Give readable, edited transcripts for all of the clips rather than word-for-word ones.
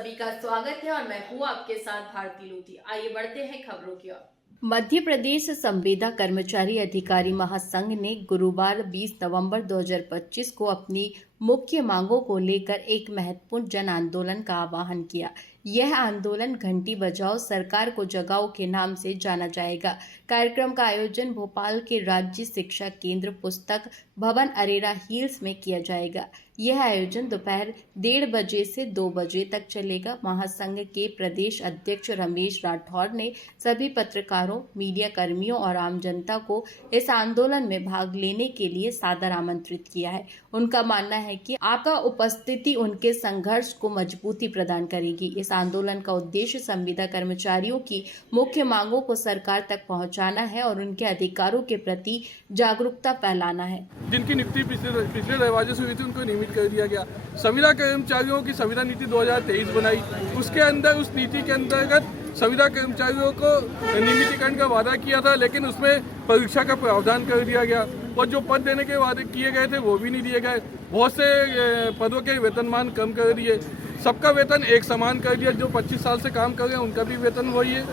सभी का स्वागत है और मैं हूँ आपके साथ भारती लोधी। आइए बढ़ते हैं खबरों की ओर। मध्य प्रदेश संविदा कर्मचारी अधिकारी महासंघ ने गुरुवार 20 नवंबर 2025 को अपनी मुख्य मांगों को लेकर एक महत्वपूर्ण जन आंदोलन का आह्वान किया। यह आंदोलन घंटी बजाओ सरकार को जगाओ के नाम से जाना जाएगा। कार्यक्रम का आयोजन भोपाल के राज्य शिक्षा केंद्र पुस्तक भवन अरेरा हिल्स में किया जाएगा। यह आयोजन दोपहर 1:30 बजे से 2 बजे तक चलेगा। महासंघ के प्रदेश अध्यक्ष रमेश राठौर ने सभी पत्रकारों, मीडिया कर्मियों और आम जनता को इस आंदोलन में भाग लेने के लिए सादर आमंत्रित किया है। उनका मानना है कि आपका उपस्थिति उनके संघर्ष को मजबूती प्रदान करेगी। इस आंदोलन का उद्देश्य संविदा कर्मचारियों की मुख्य मांगों को सरकार तक पहुंचाना है और उनके अधिकारों के प्रति जागरूकता फैलाना है। जिनकी नियुक्ति पिछले दरवाजे से हुई थी उनको नियमित कर दिया गया। संविदा कर्मचारियों की संविदा नीति 2023 बनाई, उसके अंदर उस नीति के अंतर्गत संविदा कर्मचारियों को नियमितीकरण का वादा किया था, लेकिन उसमें परीक्षा का प्रावधान कर दिया गया और जो पद देने के वादे किए गए थे वो भी नहीं दिए गए। बहुत से पदों के वेतनमान कम कर दिए, सबका वेतन एक समान कर दिया। जो 25 साल से काम कर रहे हैं उनका भी वेतन वही है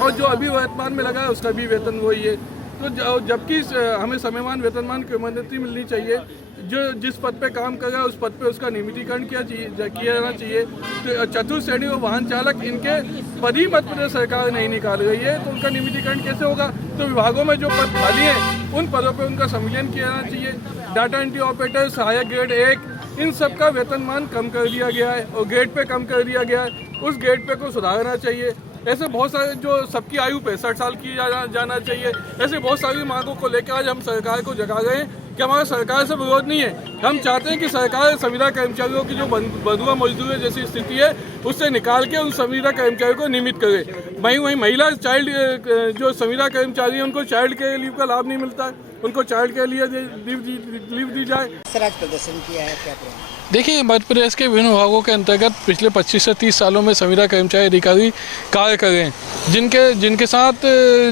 और जो अभी वर्तमान में लगा है उसका भी वेतन वही है। तो जबकि हमें समयमान वेतनमान क्रमोन्नति मिलनी चाहिए। जो जिस पद पे काम कर रहा है उस पद पे उसका नियमितीकरण किया जाना चाहिए। तो चतुर्थ श्रेणी और वाहन चालक इनके पद ही मध्य प्रदेश सरकार नहीं निकाल रही है, तो उनका नियमितीकरण कैसे होगा? तो विभागों में जो पद खाली हैं उन पदों पे उनका संविलियन किया जाना चाहिए। डाटा एंट्री ऑपरेटर, सहायक ग्रेड 1, इन सब का वेतनमान कम कर दिया गया है और ग्रेड पे कम कर दिया गया है। उस ग्रेड पे को सुधारना चाहिए। ऐसे बहुत सारे जो सबकी आयु 65 साल की जाना चाहिए। ऐसे बहुत सारी मांगों को लेकर आज हम सरकार को जगा गए हैं कि हमारा सरकार से विरोध नहीं है। हम चाहते हैं कि सरकार संविदा कर्मचारियों की जो बंधुआ मजदूरी जैसी स्थिति है उससे निकाल के उन संविदा कर्मचारियों को नियमित करे। वहीं महिला चाइल्ड जो संविदा कर्मचारी हैं उनको चाइल्ड केयर लीव का लाभ नहीं मिलता है, उनको चाइल्ड केयर लीव दी जाए। सर आज प्रदर्शन किया है, क्या करें? देखिए, मध्य प्रदेश के विभिन्न विभागों के अंतर्गत पिछले 25 से 30 सालों में संविदा कर्मचारी अधिकारी कार्य कर रहे हैं, जिनके साथ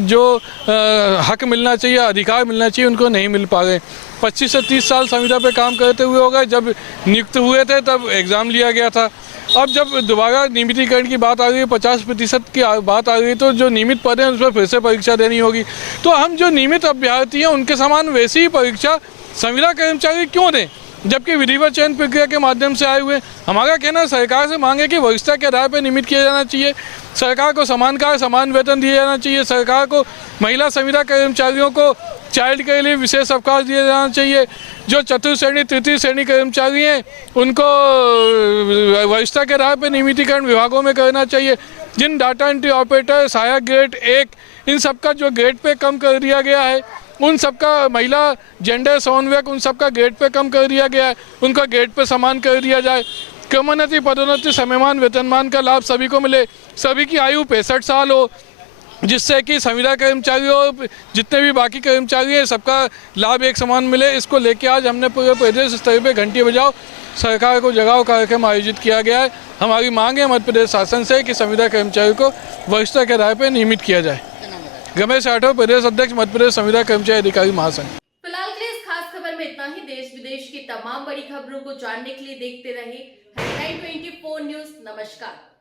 जो हक मिलना चाहिए, अधिकार मिलना चाहिए, उनको नहीं मिल पा रहे। 25 से 30 साल संविदा पे काम करते हुए हो गए। जब नियुक्त हुए थे तब एग्ज़ाम लिया गया था। अब जब दोबारा नियमितीकरण की बात आ गई, 50% की बात आ गई, तो जो नियमित पद हैं उस पर फिर से परीक्षा देनी होगी। तो हम जो नियमित अभ्यर्थी हैं उनके समान वैसी ही परीक्षा संविदा कर्मचारी क्यों दें, जबकि विधिवत चयन प्रक्रिया के माध्यम से आए हुए। हमारा कहना सरकार से मांगे कि वरिष्ठता के आधार पर नियमित किया जाना चाहिए। सरकार को समान कार्य समान वेतन दिया जाना चाहिए। सरकार को महिला संविदा कर्मचारियों को चाइल्ड के लिए विशेष अवकाश दिया जाना चाहिए। जो चतुर्थ श्रेणी तृतीय श्रेणी कर्मचारी हैं उनको वरिष्ठता के आधार पर नियमितीकरण विभागों में करना चाहिए। जिन डाटा एंट्री ऑपरेटर, सहायक ग्रेड 1, इन सबका जो ग्रेड पे कम कर दिया गया है, उन सबका महिला जेंडर समन्वयक, उन सबका ग्रेड पे कम कर दिया गया है, उनका ग्रेड पे समान कर दिया जाए। क्रमोन्नति, पदोन्नति, समयमान, वेतनमान का लाभ सभी को मिले। सभी की आयु 65 साल हो, जिससे कि संविदा कर्मचारी और जितने भी बाकी कर्मचारी हैं सबका लाभ एक समान मिले। इसको लेके आज हमने पूरे प्रदेश स्तर पे घंटी बजाओ सरकार को जगाओ कार्यक्रम आयोजित किया गया है। हमारी मांग है मध्य प्रदेश शासन से कि संविदा कर्मचारी को वरिष्ठता के आधार पर नियमित किया जाए। रमेश राठौर, प्रदेश अध्यक्ष, मध्य प्रदेश संविदा कर्मचारी अधिकारी महासंघ। फिलहाल के लिए इस खास खबर में इतना ही। देश विदेश की तमाम बड़ी खबरों को जानने के लिए देखते रहे हेडलाइन 24 न्यूज। नमस्कार।